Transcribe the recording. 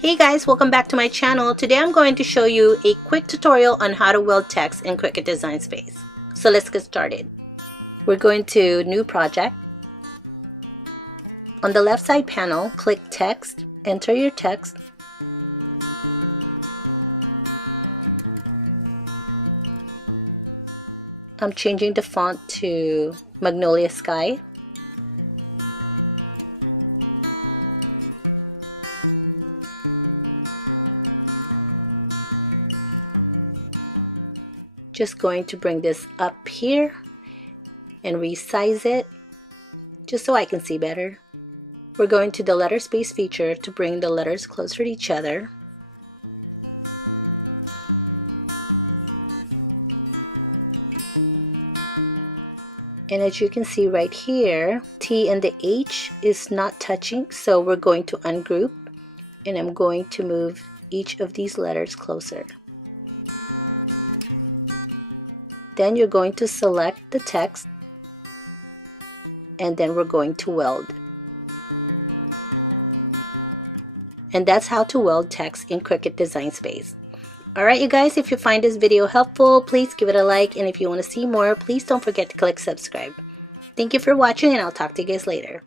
Hey guys, welcome back to my channel. Today I'm going to show you a quick tutorial on how to weld text in Cricut Design Space. So let's get started. We're going to New Project. On the left side panel, click Text, enter your text. I'm changing the font to Magnolia Sky. Just going to bring this up here and resize it just so I can see better. We're going to the letter space feature to bring the letters closer to each other. And as you can see right here, T and the H is not touching, so we're going to ungroup, and I'm going to move each of these letters closer. Then you're going to select the text, and then we're going to weld. And that's how to weld text in Cricut Design Space. Alright you guys, if you find this video helpful, please give it a like, and if you want to see more, please don't forget to click subscribe. Thank you for watching, and I'll talk to you guys later.